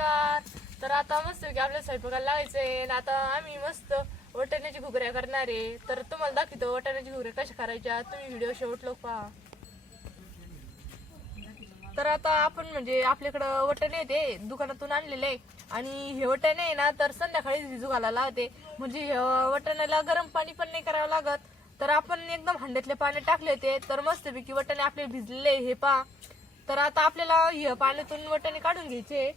नमस्कार. तर आता मस्त की आपल्या स्वयंपाकाला लागायचंय आता आम्ही मस्त वटाण्याची घुगऱ्या करणार आहे. तर तुम्हाला दाखवतो वटाण्याची घुगऱ्या कशा करायच्या. तुम्ही व्हिडिओ शेवट लोक पहा. तर आता आपण म्हणजे आपल्याकडं वटाणे येते दुकानातून आणलेले आहे आणि हे वटाणे आहे ना तर संध्याकाळी भिजू घालायला होते म्हणजे हे वटाण्याला गरम पाणी पण नाही करावं लागत. तर आपण एकदम हंड्यातले पाणी टाकले ते तर मस्तपैकी वटाणे आपले भिजलेले हे पहा. तर आता आपल्याला पाण्यातून वटाणे काढून घ्यायचे.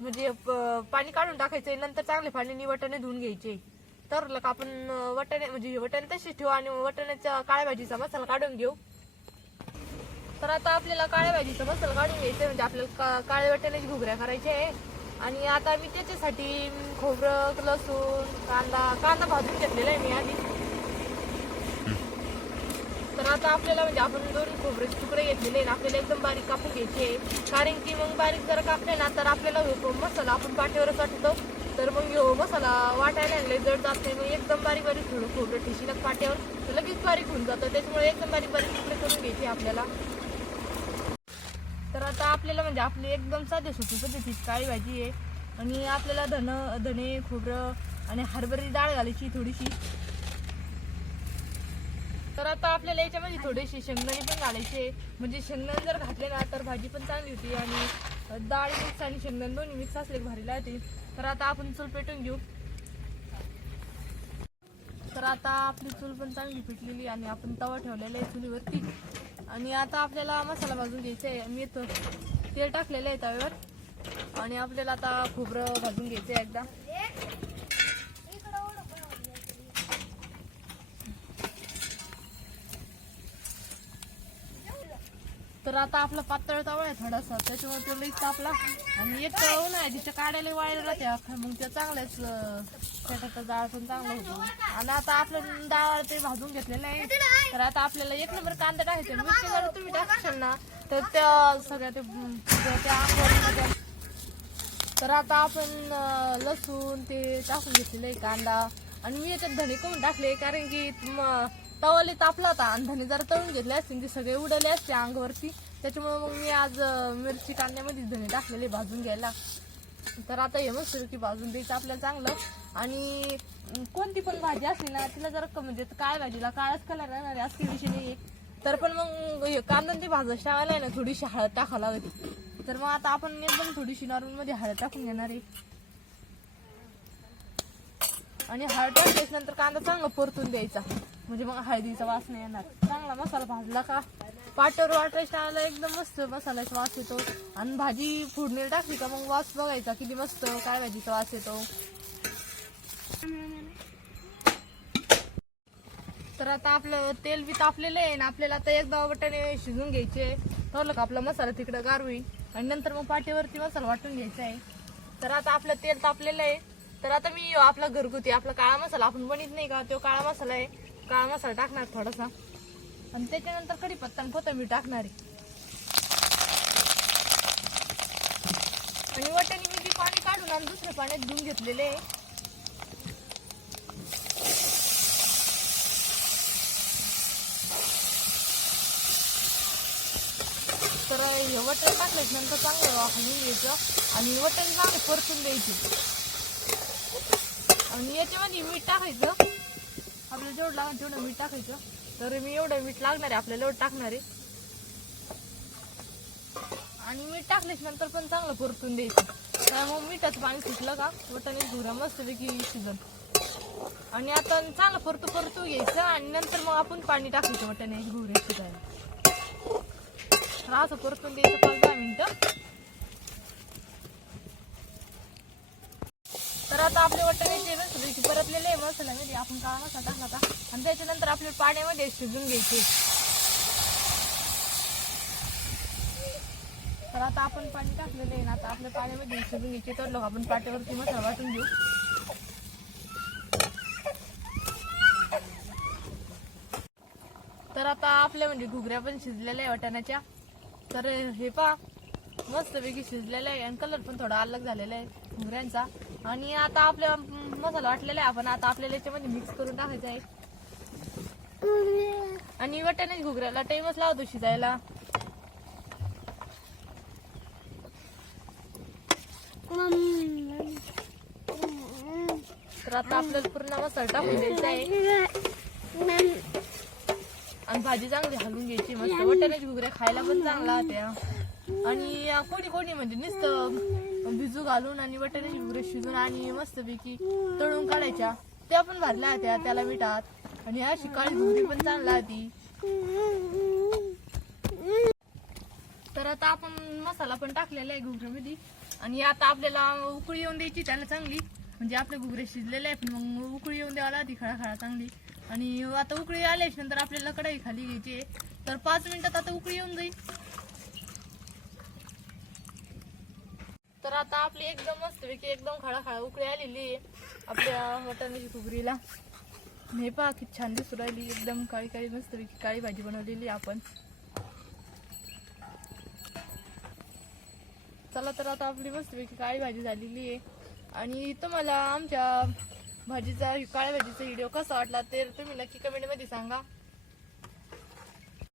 म्हणजे प- पाणी काढून टाकायचंय नंतर चांगले पाण्याने वटाणे धुवून घ्यायचे. तर लग आपण अं, वटाणे म्हणजे हे वटाणे तसेच ठेवू आणि वटाण्याच्या काळ्या भाजीचा मसाला काढून घेऊ. तर आता आपल्याला काळ्या भाजीचा मसाला काढून घ्यायचा म्हणजे आपल्याला का- काळ्या वाटाण्याची घुगऱ्या करायच्या आहे. आणि आता मी त्याच्यासाठी खोबरं लसूण कांदा कांदा भाजून घेतलेला आहे मी आधी. तर आता आपल्याला म्हणजे आपण दोन खोबरे तुकडे घेतलेले ना आपल्याला एकदम बारीक कापून घ्यायचे कारण की मग बारीक जर कापले ना तर आपल्याला मसाला. आपण पाठीवरच वाटतो तर मग यो मसाला वाटायला आणले जड जात नाही. मग एकदम बारीक बारीक थोडं खोबरं ठिशीला पाट्यावर तर लगेच बारीक होऊन जातं. त्याच्यामुळे एकदम बारीक बारीक तुकडे करून घ्यायचे आपल्याला. तर आता आपल्याला म्हणजे आपली एकदम साधे सोपी पद्धतीची काळी भाजी आहे. आणि आपल्याला धन धने खोबरं आणि हरभरी डाळ घालायची थोडीशी. तर आता आपल्याला याच्यामध्ये थोडेसे शेंगदाणे पण घालायचे. म्हणजे शेंगदाणे जर घातले ना तर भाजी पण चांगली होती आणि डाळ मिक्स आणि शेंगदाणे दोन्ही मिक्स असले भारी लागते तर आता आपण चूल पेटून घेऊ. तर आता आपली चूल पण चांगली पेटलेली आणि आपण तवा ठेवलेला आहे चुलीवरती. आणि आता आपल्याला मसाला भाजून घ्यायचा आहे. मी तेल टाकलेलं आहे तव्यावर. आणि आपल्याला आता खोबरं भाजून घ्यायचं आहे एकदा. तर आता आपला पातळ तवा आहे थोडासा. त्याच्यामुळे तो लई तापला. आणि एक तळवून आहे तिच्या काढायला वाळले राहते मग ते चांगल्याच त्याच्यात डाळ पण चांगलं होतो. आणि आता आपलं डाळ ते भाजून घेतलेलं आहे. तर आता आपल्याला एक नंबर कांदा टाकायचे मिरची जर तुम्ही टाकशाल ना तर त्या सगळ्या ते त्या- तर आता आपण लसूण ते टाकून घेतलेलं आहे कांदा. आणि मी याच्यात धणे करून टाकले कारण की तवाले तापला होता आणि धने जर तळून घेतले असतील ते सगळे उडले असते अंगावरती. त्याच्यामुळे मग मी आज अं, मिरची कांद्यामध्ये धणे टाकलेले भाजून घ्यायला. तर आता हे मस्त की भाजून द्यायचं आपल्याला चांगलं. आणि अं, कोणती पण भाजी असली ना तिला जर क- म्हणजे काय भाजीला काळाच कलर राहणार आहे असं विषय नाही तर पण मग हे कांदा ते भाजत टाकायला आहे ना थोडीशी हळद टाकावं लागते. तर मग आता आपण एकदम थोडीशी नॉर्मलमध्ये हळद टाकून घेणार आहे. आणि हळद टाकल्यास कांदा चांगला परतून द्यायचा. म्हणजे मग हळदीचा वास नाही येणार. चांगला मसाला भाजला का? पाट्यावर वाटायच्या आला एकदम मस्त मसाल्याचा वास येतो. आणि भाजी फोडणीला टाकली का मग वास बघायचा किती मस्त काय भाजीचा वास येतो. तर आता आपलं तेल बी तापलेलं आहे ना आपल्याला आता एकदा वटाणे शिजून घ्यायचे. ठरलं का आपला मसाला तिकडं गार होईल आणि नंतर मग पाठीवरती मसाला वाटून घ्यायचा आहे. तर आता आपलं तेल तापलेलं आहे. तर आता मी आपला घरगुती आपला काळा मसाला आपण बनीत नाही का तो काळा मसाला आहे. काळा मसाला टाकणार थोडासा. आणि त्याच्यानंतर कढीपत्ता आणि कोथिंबीर टाकणार आहे. आणि वाटाणे मी ते पाणी काढून आणि दुसऱ्या पाण्यात धुवून घेतलेले आहे. तर हे वटण टाकल्याच्या नंतर चांगलं वाफून घ्यायचं आणि वटण चांगले परतून द्यायचे. आणि याच्यामध्ये मीठ टाकायचं. आपल्याला जेवढं लागेल तेवढं मीठ टाकायचं. तर मी एवढं मीठ लागणार आहे आपल्याला एवढं टाकणार आहे. आणि मीठ टाकल्याच नंतर पण चांगलं परतून द्यायचं. त्यामुळे मिठाचं पाणी सुटलं का वटाने धुरा मस्तपैकी शिजन आणि आता चांगलं परतू परतू घ्यायचं आणि नंतर मग आपण पाणी टाकायचं वटाने घुरे शिजायला. तर असं परतून द्यायचं पाच दहा मिनिटं. तर आता आपले वाटाण्याचे मस्तपैकी परतलेले मसाला मसाल्यामध्ये आपण काळा मसाला टाकला होता? आणि त्याच्यानंतर आपले पाण्यामध्ये शिजून घ्यायचे. तर आता आपण पाणी टाकलेलं आहे ना आता आपल्या पाण्यामध्ये शिजून घ्यायचे. तर लोक आपण पाट्यावरती मसाला वाटून घेऊ. तर आता आपल्या म्हणजे घुगऱ्या पण शिजलेल्या आहे वाटाण्याच्या. तर हे पा मस्तपैकी शिजलेलं आहे आणि कलर पण थोडा अलग झालेला आहे घुगऱ्यांचा. आणि आता आपल्या मसाला वाटलेला आहे. आपण आता आपल्याला याच्यामध्ये मिक्स करून टाकायचा आहे. आणि वाटाण्याच घुगऱ्याला टाइमच लावतो शिजायला. तर आता आपल्याला पूर्ण मसाला टाकून द्यायचा आहे. आणि भाजी चांगली हलवून घ्यायची. मस्त वटाण्याची घुगऱ्या खायला पण चांगला त्या आणि कोणी कोणी म्हणजे नुसतं भिजू घालून आणि वटाण्याची घुगऱ्या शिजून आणि मस्तपैकी तळून काढायच्या. त्या पण भरल्या होत्या त्याला मिठात. आणि अशी काळी घुगरी पण चांगला होती. तर आता आपण मसाला पण टाकलेला आहे घुगऱ्यामध्ये आणि आता आपल्याला उकळी येऊन द्यायची त्याला चांगली. म्हणजे आपले घुगरे शिजलेले आहेत मग उकळी येऊन द्यावा लागते खळा खळा चांगली. आणि आता उकळी आल्याच्यानंतर आपल्याला कढाई खाली घ्यायची आहे. तर पाच मिनिटात आता उकळी येऊन जाईल. तर आता आपली एकदम मस्तपैकी एकदम खळा खळा उकळी आलेली आहे. आपल्या वटाण्याची घुगरीला हे पहा किती छान दिसू राहिली. एकदम काळी काळी मस्तपैकी काळी भाजी बनवलेली आपण. चला तर आता आपली मस्तपैकी काळी भाजी झालेली आहे. आणि तुम्हाला आमच्या भाजीचा काळ्या भाजीचा व्हिडिओ कसा वाटला ते तुम्ही नक्की कमेंटमध्ये सांगा.